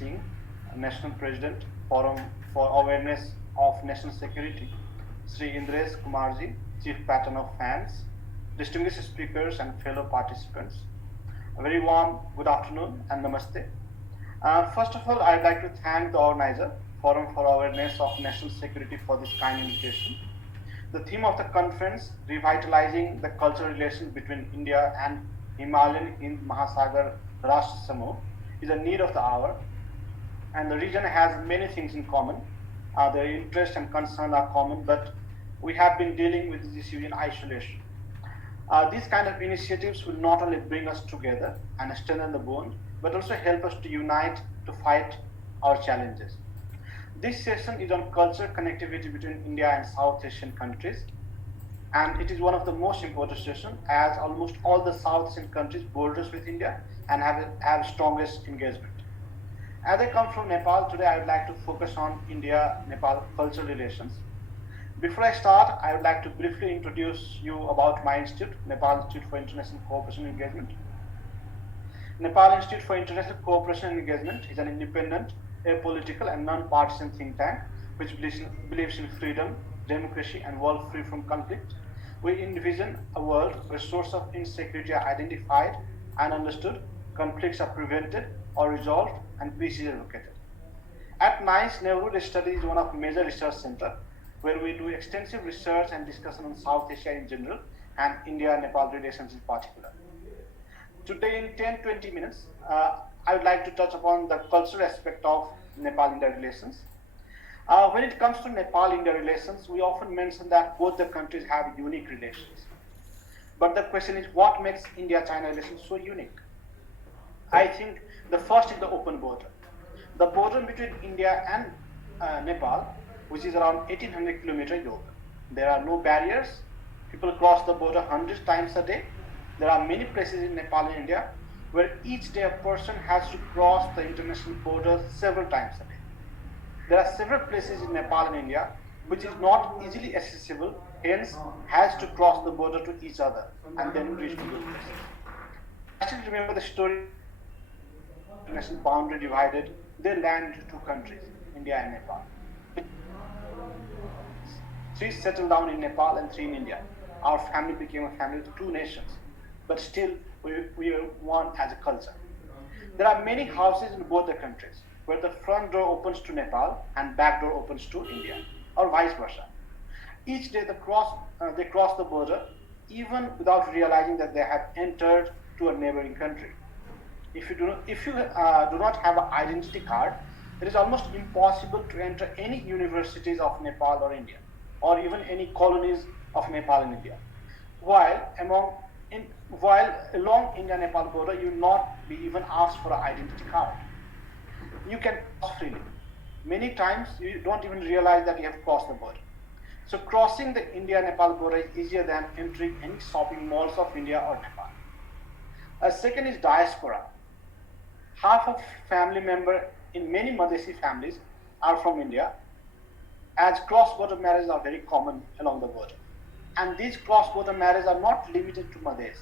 Singh, National President, Forum for Awareness of National Security, Sri Indresh Kumarji, Chief Patron of FANS, distinguished speakers and fellow participants. A very warm good afternoon and namaste. First of all, I'd like to thank the organizer, Forum for Awareness of National Security, for this kind invitation. The theme of the conference, Revitalizing the Cultural Relations between India and Himalayan Hind Mahasagar Rashtra Samuh, is a need of the hour, and the region has many things in common. Their interest and concern are common, but we have been dealing with this issue in isolation. These kind of initiatives will not only bring us together and strengthen the bond, but also help us to unite to fight our challenges. This session is on cultural connectivity between India and South Asian countries, and it is one of the most important sessions as almost all the South Asian countries borders with India and have strongest engagement. As I come from Nepal today, I would like to focus on India-Nepal cultural relations. Before I start, I would like to briefly introduce you about my institute, Nepal Institute for International Cooperation and Engagement. Nepal Institute for International Cooperation and Engagement is an independent, apolitical and non-partisan think tank which believes in freedom, democracy and world free from conflict. We envision a world where sources of insecurity are identified and understood, conflicts are prevented or resolved, and peace is advocated. At NICE, Nehru Study is one of major research centers where we do extensive research and discussion on South Asia in general and India-Nepal relations in particular. Today in 10-20 minutes, I would like to touch upon the cultural aspect of Nepal-India relations. When it comes to Nepal-India relations, we often mention that both the countries have unique relations. But the question is, what makes India-China relations so unique? I think the first is the open border. The border between India and Nepal, which is around 1800 kilometers long. There are no barriers. People cross the border hundreds times a day. There are many places in Nepal and India where each day a person has to cross the international border several times a day. There are several places in Nepal and India which is not easily accessible, hence has to cross the border to each other and then reach to those places. I still remember the story. International boundary divided their land into two countries, India and Nepal. Three settled down in Nepal and three in India. Our family became a family of two nations, but still we are one as a culture. There are many houses in both the countries where the front door opens to Nepal and back door opens to India, or vice versa. Each day they cross the border even without realizing that they have entered to a neighboring country. If you do not have an identity card, it is almost impossible to enter any universities of Nepal or India, or even any colonies of Nepal and India. While along India-Nepal border, you will not be even asked for an identity card. You can cross freely. Many times you don't even realize that you have crossed the border. So crossing the India-Nepal border is easier than entering any shopping malls of India or Nepal. A second is diaspora. Half of family members in many Madhesi families are from India, as cross-border marriages are very common along the border. And these cross-border marriages are not limited to Madhes.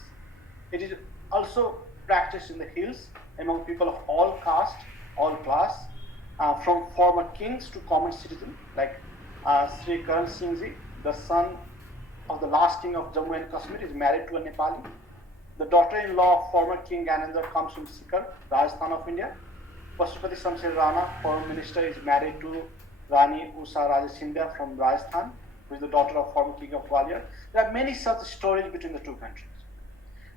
It is also practiced in the hills among people of all caste, all class, from former kings to common citizens, like Sri Karan Singh Ji, the son of the last king of Jammu and Kashmir, is married to a Nepali. The daughter-in-law of former King Gyanendra comes from Sikar, Rajasthan of India. Pashupati Shamsher Rana, former minister, is married to Rani Usha Raja Scindia from Rajasthan, who is the daughter of former King of Gwalior. There are many such stories between the two countries.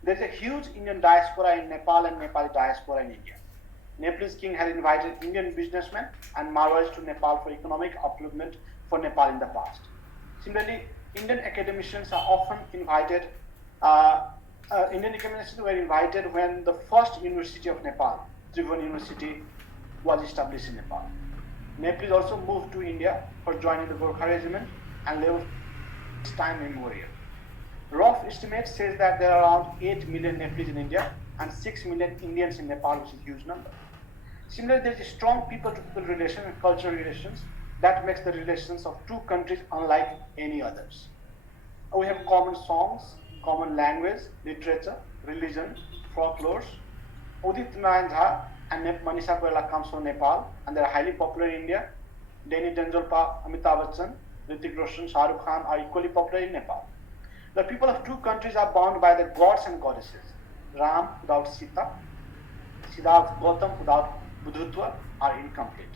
There is a huge Indian diaspora in Nepal and Nepali diaspora in India. Nepalese king had invited Indian businessmen and Marwaris to Nepal for economic upliftment for Nepal in the past. Similarly, Indian academicians are often invited. Indian academicians were invited when the first university of Nepal, Tribhuvan University, was established in Nepal. Nepalese also moved to India for joining the Gorkha regiment and lived time immemorial. Rough estimate says that there are around 8 million Nepalese in India and 6 million Indians in Nepal, which is a huge number. Similarly, there is a strong people-to-people relation and cultural relations that makes the relations of two countries unlike any others. We have common songs, common language, literature, religion, folklore. Udit Narayan Jha and Manisha Koirala comes from Nepal, and they are highly popular in India. Danny Denjolpa, Amitabh Bachchan, Hrithik Roshan, Shah Rukh Khan are equally popular in Nepal. The people of two countries are bound by the gods and goddesses. Ram without Sita, Siddhartha Gautam without Buddhatva are incomplete.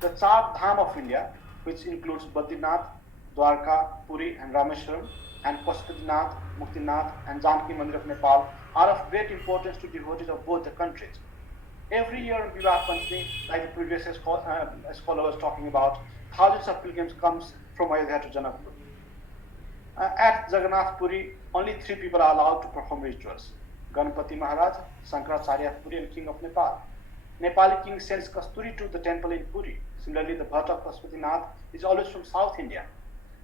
The Char Dham of India, which includes Badrinath, Dwarka, Puri, and Rameshwaram, and Pashupatinath, Muktinath, and Janki Mandir of Nepal, are of great importance to devotees of both the countries. Every year on Vivah Panchami, like the previous scholar was talking about, thousands of pilgrims comes from Ayodhya to Janakpur. At Jagannath Puri, only 3 people are allowed to perform rituals: Ganpati Maharaj, Shankaracharya of Puri, and King of Nepal. Nepali king sends Kasturi to the temple in Puri. Similarly, the Bhatt of Pashupatinath is always from South India.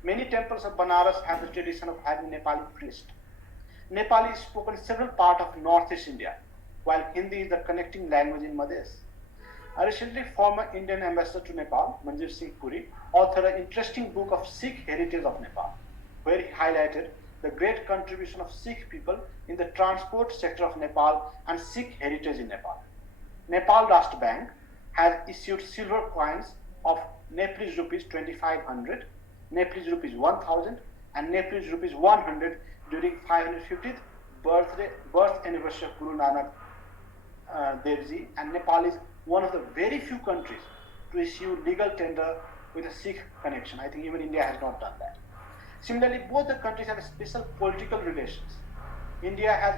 Many temples of Banaras have the tradition of having Nepali priest. Nepali is spoken in several parts of Northeast India, while Hindi is the connecting language in Madhya. A recently former Indian ambassador to Nepal, Manjeer Singh Puri, authored an interesting book of Sikh heritage of Nepal, where he highlighted the great contribution of Sikh people in the transport sector of Nepal and Sikh heritage in Nepal. Nepal Rashtra Bank has issued silver coins of Nepalese rupees 2500, Nepalese rupees 1000, and Nepalese rupees 100 during 550th birth anniversary of Guru Nanak Dev Ji, and Nepal is one of the very few countries to issue legal tender with a Sikh connection. I think even India has not done that. Similarly, both the countries have special political relations. India has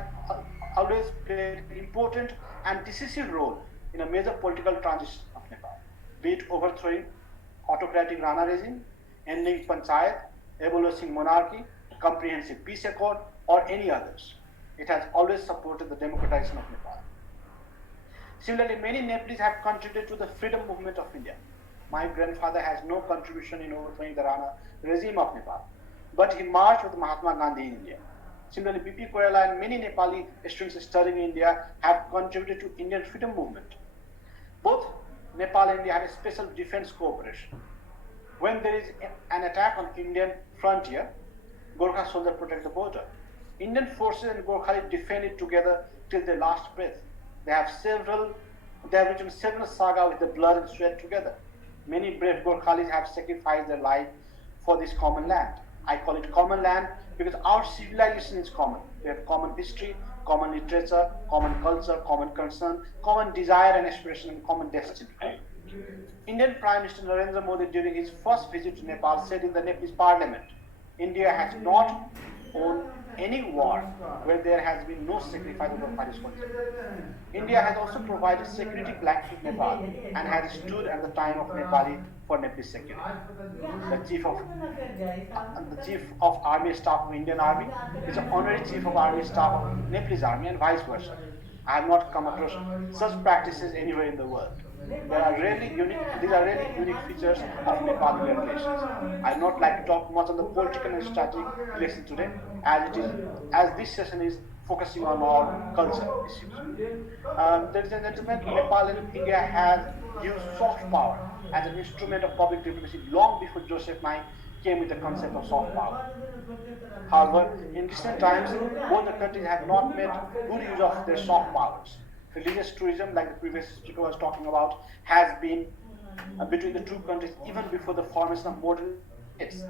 always played an important and decisive role in a major political transition of Nepal, be it overthrowing autocratic Rana regime, ending panchayat, abolishing monarchy, comprehensive peace accord, or any others. It has always supported the democratization of Nepal. Similarly, many Nepalese have contributed to the freedom movement of India. My grandfather has no contribution in overthrowing the Rana regime of Nepal, but he marched with Mahatma Gandhi in India. Similarly, B.P. Koirala and many Nepali students studying in India have contributed to Indian freedom movement. Both Nepal and India have a special defense cooperation. When there is an attack on Indian frontier, Gorkha soldiers protect the border. Indian forces and Gorkhalis defend it together till their last breath. They have written several sagas with the blood and sweat together. Many brave Gorkhalis have sacrificed their life for this common land. I call it common land because our civilization is common. We have common history, common literature, common culture, common concern, common desire and aspiration, and common destiny. Indian Prime Minister Narendra Modi, during his first visit to Nepal, said in the Nepalese parliament, India has not won any war where there has been no sacrifice of the Paris country. India has also provided security blanket to Nepal and has stood at the time of Nepali for Nepalese security. The chief of Army Staff of Indian Army is the honorary chief of Army Staff of Nepalese Army and vice versa. I have not come across such practices anywhere in the world. These are really unique features of Nepali relations. I would not like to talk much on the political and strategic relations today, as this session is focusing on our culture issues. Ladies and gentlemen, Nepal and India have used soft power as an instrument of public diplomacy long before Joseph Nye came with the concept of soft power. However, in recent times, both the countries have not made good use of their soft powers. Religious tourism, like the previous speaker was talking about, has been between the two countries even before the formation of modern states.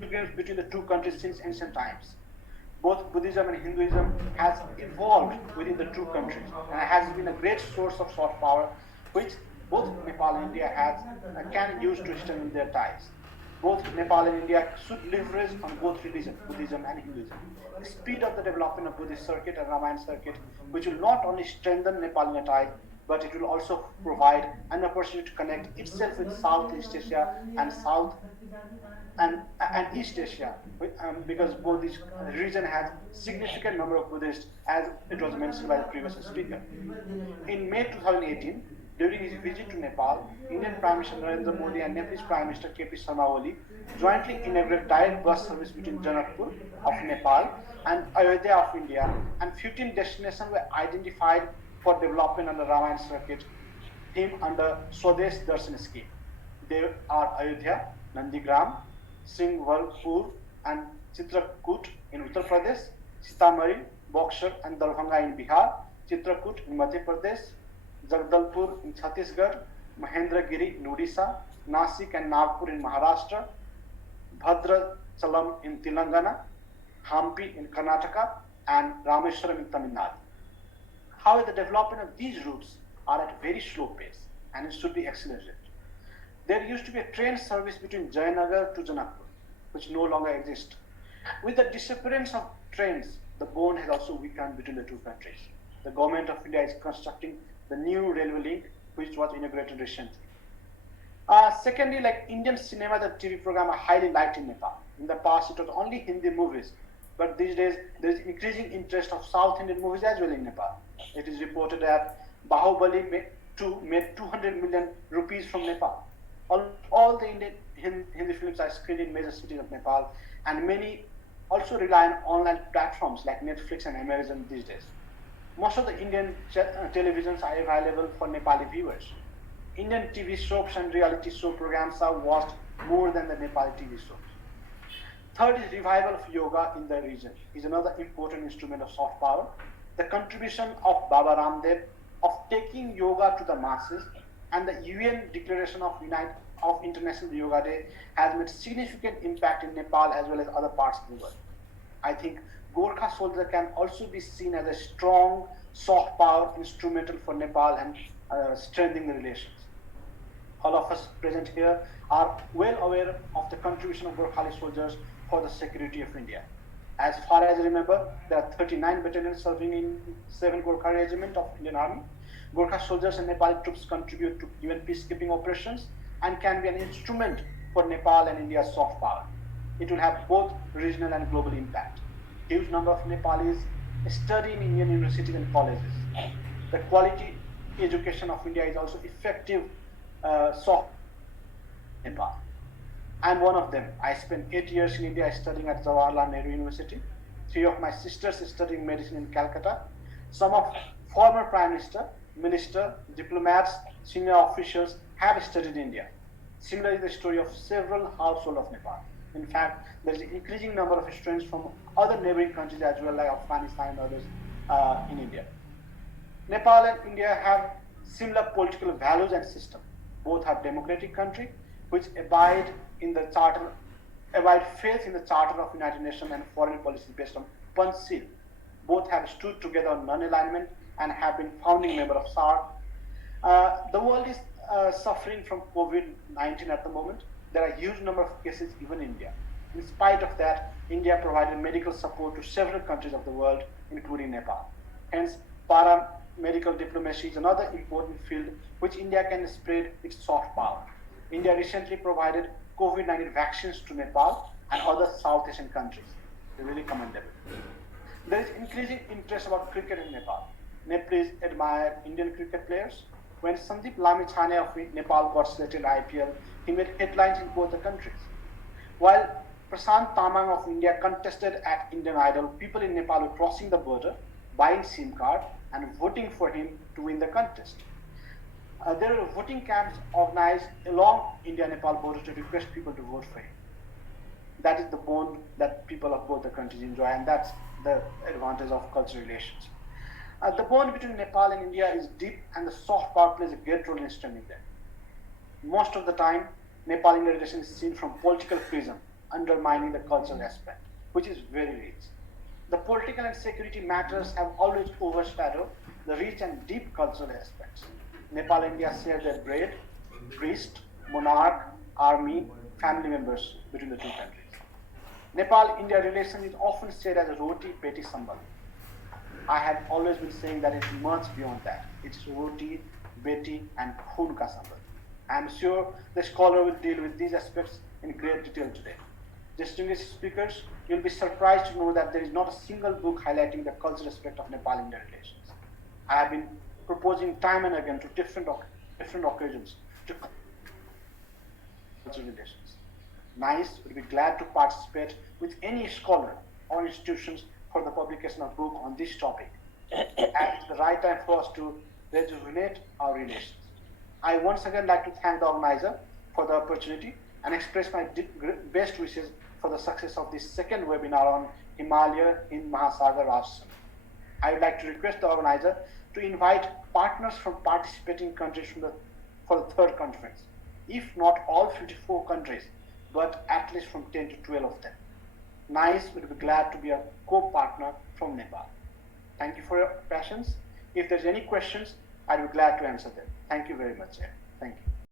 Between the two countries since ancient times. Both Buddhism and Hinduism has evolved within the two countries and has been a great source of soft power, which both Nepal and India can use to strengthen their ties. Both Nepal and India should leverage on both religions, Buddhism and Hinduism. The speed of the development of Buddhist circuit and Ramayana circuit, which will not only strengthen Nepal ties, but it will also provide an opportunity to connect itself with Southeast Asia and East Asia, because both these region has significant number of Buddhists, as it was mentioned by the previous speaker. In May 2018, during his visit to Nepal, Indian Prime Minister Narendra Modi and Nepalese Prime Minister K.P. Sharma Oli jointly inaugurated direct bus service between Janakpur of Nepal and Ayodhya of India, and 15 destinations were identified for development on the Ramayana circuit theme under Swadesh Darshan scheme. They are Ayodhya, Nandigram, Singhalpur and Chitrakoot in Uttar Pradesh, Sitamarhi, Buxar and Darbhanga in Bihar, Chitrakoot in Madhya Pradesh, Jagdalpur in Chhattisgarh, Mahendragiri in Odisha, Nasik and Nagpur in Maharashtra, Bhadrachalam in Telangana, Hampi in Karnataka, and Rameshwaram in Tamil Nadu. However, the development of these routes are at a very slow pace and it should be accelerated. There used to be a train service between Jayanagar to Janakpur, which no longer exists. With the disappearance of trains, the bond has also weakened between the two countries. The government of India is constructing the new railway link, which was inaugurated recently. Secondly, like Indian cinema, the TV program are highly liked in Nepal. In the past, it was only Hindi movies, but these days there is increasing interest of South Indian movies as well in Nepal. It is reported that Bahubali 2 made 200 million rupees from Nepal. All the Indian Hindi films are screened in major cities of Nepal, and many also rely on online platforms like Netflix and Amazon these days. Most of the Indian televisions are available for Nepali viewers. Indian TV soaps and reality show programs are watched more than the Nepali TV shows. Third is revival of yoga in the region is another important instrument of soft power. The contribution of Baba Ramdev of taking yoga to the masses and the UN Declaration of International Yoga Day has made significant impact in Nepal as well as other parts of the world. I think Gorkha soldier can also be seen as a strong soft power instrumental for Nepal and strengthening the relations. All of us present here are well aware of the contribution of Gorkhali soldiers for the security of India. As far as I remember, there are 39 battalions serving in 7 Gorkha Regiment of Indian Army. Gorkha soldiers and Nepali troops contribute to UN peacekeeping operations and can be an instrument for Nepal and India's soft power. It will have both regional and global impact. Huge number of Nepalis study in Indian universities and colleges. The quality education of India is also effective soft Nepal. I'm one of them. I spent 8 years in India studying at Jawaharlal Nehru University. 3 of my sisters studying medicine in Calcutta. Some of former Prime Minister, diplomats, senior officials have studied in India. Similarly, the story of several households of Nepal. In fact, there is an increasing number of students from other neighboring countries as well, like Afghanistan and others in India. Nepal and India have similar political values and system. Both are democratic countries which abide faith in the Charter of United Nations and foreign policy based on Panchsheel. Both have stood together on non-alignment and have been founding member of SAARC. The world is suffering from COVID-19 at the moment. There are a huge number of cases even in India. In spite of that, India provided medical support to several countries of the world, including Nepal. Hence, paramedical diplomacy is another important field which India can spread its soft power. India recently provided COVID-19 vaccines to Nepal and other South Asian countries. Really commendable. There is increasing interest about cricket in Nepal. Nepalese admire Indian cricket players. When Sandeep Lamichhane of Nepal got selected IPL, he made headlines in both the countries. While Prashant Tamang of India contested at Indian Idol, people in Nepal were crossing the border, buying SIM card, and voting for him to win the contest. There are voting camps organized along India-Nepal border to request people to vote for him. That is the bond that people of both the countries enjoy, and that's the advantage of cultural relations. The bond between Nepal and India is deep, and the soft power plays a great role in strengthening them. Most of the time, Nepal-India relation is seen from political prism, undermining the cultural aspect, which is very rich. The political and security matters have always overshadowed the rich and deep cultural aspects. Nepal and India share their bread, priest, monarch, army, family members between the two countries. Nepal-India relation is often said as a roti, beti, sambal. I have always been saying that it's much beyond that. It's roti, beti, and khun ka sambal. I am sure the scholar will deal with these aspects in great detail today. Distinguished speakers, you'll be surprised to know that there is not a single book highlighting the cultural aspect of Nepal-India relations. I have been proposing time and again to different occasions to cultural relations. NICE would be glad to participate with any scholar or institutions for the publication of book on this topic. And it's the right time for us to rejuvenate our relations. I once again like to thank the organizer for the opportunity and express my best wishes for the success of this second webinar on Himalaya in Mahasagar Rajasthan. I would like to request the organizer to invite partners from participating countries for the third conference. If not all 54 countries, but at least from 10 to 12 of them. NICE would be glad to be a co-partner from Nepal. Thank you for your patience. If there's any questions, I'd be glad to answer them. Thank you very much, sir. Thank you.